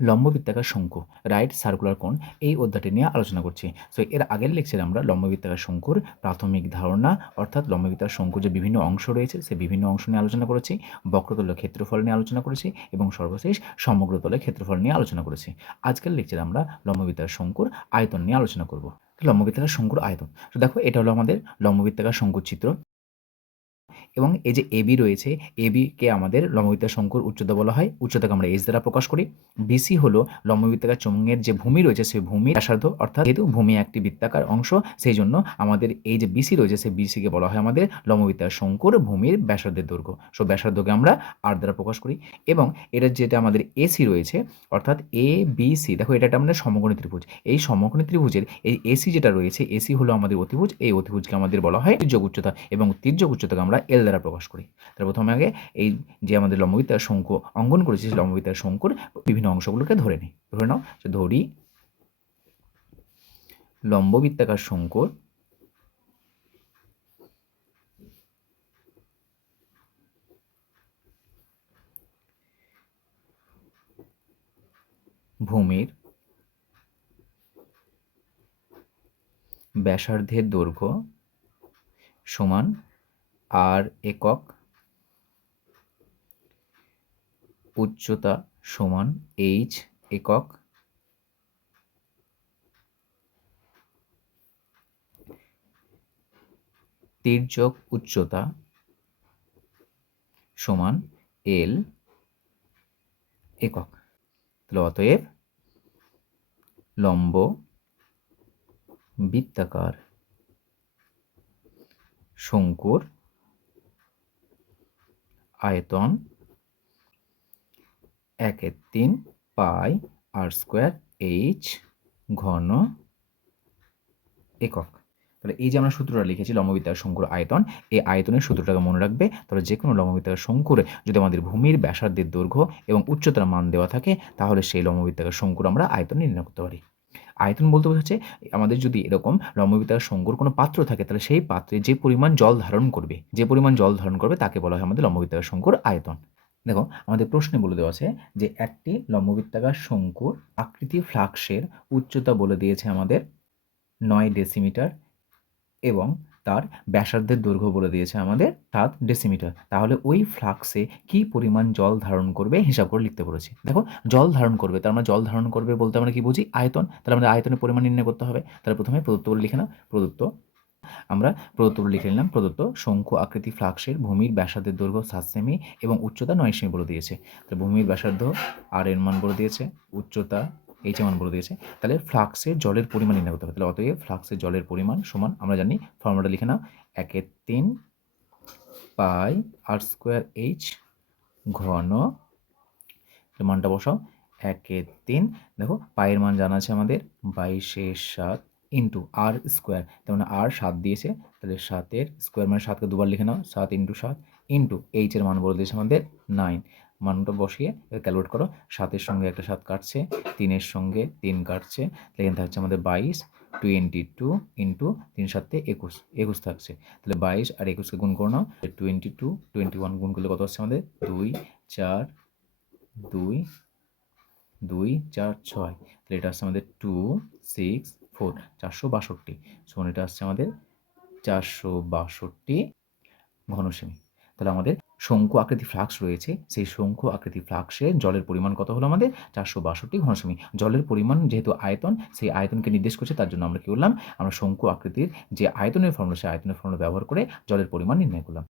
লম্ববৃত্তাকার শঙ্কু right circular কোণ, এই অধ্যায়টি নিয়ে আলোচনা করছি। সো এর আগের লেকচারে আমরা লম্ববৃত্তাকার শঙ্কুর প্রাথমিক ধারণা, অর্থাৎ লম্ববৃত্তাকার শঙ্কুর যে বিভিন্ন অংশ রয়েছে সে বিভিন্ন অংশ নিয়ে আলোচনা করেছি বক্রতল ক্ষেত্রফল নিয়ে আলোচনা করেছি এবং সর্বশেষ সমগ্রতলের ক্ষেত্রফল নিয়ে আলোচনা করেছি। আজকের লেকচারে আমরা লম্ববৃত্তাকার শঙ্কুর আয়তন নিয়ে আলোচনা করব। লম্ববৃত্তাকার শঙ্কুর আয়তন। তো দেখো, এটা হলো আমাদের লম্ববৃত্তাকার শঙ্কুর চিত্র। এবং এই যে এবি রয়েছে এবিকে আমাদের লম্ববৃত্তাকার শঙ্কুর উচ্চতা বলা হয়। উচ্চতাকে আমরা এস দ্বারা প্রকাশ করি। বিসি হলো লম্ববৃত্তাকার চোঙের যে ভূমি রয়েছে, সেই ভূমি ব্যাসার্ধ, অর্থাৎ যেহেতু ভূমি একটি বৃত্তাকার অংশ, সেই জন্য আমাদের এই যে বিসি রয়েছে, সেই বিসিকে বলা হয় আমাদের লম্ববৃত্তাকার শঙ্কুর ভূমির ব্যাসার্ধের দৈর্ঘ্য। সো ব্যাসার্ধকে আমরা আর দ্বারা প্রকাশ করি এবং এটা যেটা আমাদের এসি রয়েছে, অর্থাৎ এ বি সি দেখো এটা একটা আমাদের সমকোণী ত্রিভুজ। এই সমকোণী ত্রিভুজের এই এসি যেটা রয়েছে এসি হলো আমাদের অতিভুজ। এই অতিভুজকে আমাদের বলা হয় তির্যক উচ্চতা এবং তির্যক উচ্চতাকে আমরা এল দ্বারা প্রকাশ করি। তাহলে প্রথমে আগে এই যে আমাদের লম্ববৃত্তার শঙ্কু অঙ্কন করেছি, সেই লম্ববৃত্তার শঙ্কুর বিভিন্ন অংশগুলোকে ধরে নিই। ধরে নাও যে ধরি লম্ববৃত্তাকার শঙ্কুর ভূমির, ব্যাসার্ধের দৈর্ঘ্য সমান আর একক উচ্চতা সমান এইচ একক তির্যক উচ্চতা সমান এল একক। তাহলে অতএব লম্ব বৃত্তাকার শঙ্কুর আয়তন একের তিন পাই আর স্কোয়ার এইচ ঘন একক। তাহলে এই যে আমরা সূত্রটা লিখেছি লম্ববিদ্যার শঙ্কুর আয়তন, এই আয়তনের সূত্রটাকে মনে রাখবে, তাহলে যে কোনো লম্ববিদ্যার শঙ্কুরে যদি আমাদের ভূমির ব্যাসার্ধের দৈর্ঘ্য এবং উচ্চতার মান দেওয়া থাকে, তাহলে সেই লম্ববিদ্যার শঙ্কুর আমরা আয়তন নির্ণয় করতে পারি। আয়তন বলতে বোঝাচ্ছে, আমাদের যদি এরকম লম্ববিতার শঙ্কুর কোনো পাত্র থাকে, তাহলে সেই পাত্রে যে পরিমাণ জল ধারণ করবে, যে পরিমাণ জল ধারণ করবে, তাকে বলা হয় আমাদের লম্ববিতার শঙ্কুর আয়তন। দেখো, আমাদের প্রশ্নে বলে দেওয়া আছে যে একটি লম্ববৃত্তাকার শঙ্কুর আকৃতি ফ্লাক্সের উচ্চতা বলে দিয়েছে আমাদের নয় ডেসিমিটার এবং তার ব্যাসার্ধের দৈর্ঘ্য বলে দিয়েছে আমাদের সাত ডেসিমিটার তাহলে ওই ফ্লাক্সে কি পরিমাণ জল ধারণ করবে হিসাব করে লিখতে পড়েছি দেখো, জল ধারণ করবে, তার মানে জল ধারণ করবে বলতে আমরা কি বুঝি? আয়তন। তাহলে আমাদের আয়তনের পরিমাণ নির্ণয় করতে হবে। তাহলে প্রথমে প্রদত্তগুলো লিখে না প্রদত্ত। আমরা প্রদত্তগুলো লিখে নিলাম, প্রদত্ত শঙ্কু আকৃতি ফ্লাক্সের ভূমির ব্যাসার্ধের দৈর্ঘ্য সাত সেমি এবং উচ্চতা নয় সেমি বলে দিয়েছে। তাহলে ভূমির ব্যাসার্ধ আর এর মান বলে দিয়েছে, উচ্চতা এইচ মান বলে দিয়েছে, তাহলে ফ্লাক্সের জলের পরিমাণ নির্ণয় করতে হবে। তাহলে অতএব ফ্লাক্সের জলের পরিমাণ সমান, আমরা জানি ফর্মুলাটা লিখে নাও, একের তিন পাই আর স্কোয়ার এইচ ঘন মানটা বসাও, একের তিন, দেখো পায়ের মান জানা আছে আমাদের বাইশের সাত ইন্টু আর স্কোয়ার তার মানে আর সাত দিয়েছে, তাহলে সাতের স্কোয়ার মানে সাতকে দুবার লিখে নাও, সাত ইন্টু সাত ইন্টু এইচের মান বলে দিয়েছে আমাদের নাইন মানটা বসিয়ে ক্যালকুলেট করো। সাতের সঙ্গে একটা সাত কাটছে, তিনের সঙ্গে তিন কাটছে। তাহলে এখানে থাকছে আমাদের বাইশ টোয়েন্টি টু ইন্টু তিন সাতে একুশ একুশ থাকছে। তাহলে বাইশ আর একুশকে গুণ করো নাও টোয়েন্টি টু টোয়েন্টি ওয়ান গুণ করলে কত আসছে আমাদের? দুই, চার, দুই দুই, চার, ছয়। তাহলে এটা আসছে আমাদের টু সিক্স ফোর চারশো বাষট্টি। সমান এটা আসছে আমাদের চারশো বাষট্টি ঘনসেমি তাহলে আমাদের শঙ্কু আকৃতি ফ্লাক্স রয়েছে। সেই শঙ্কু আকৃতি ফ্লাক্সে জলের পরিমাণ কত হলো আমাদের? চারশো বাষট্টি ঘনসমি জলের পরিমাণ যেহেতু আয়তন, সেই আয়তনকে নির্দেশ করছে, তার জন্য আমরা কি করলাম? আমরা শঙ্কু আকৃতির যে আয়তনের ফর্মুলা সেই আয়তনের ফর্মুলা ব্যবহার করে জলের পরিমাণ নির্ণয় করলাম।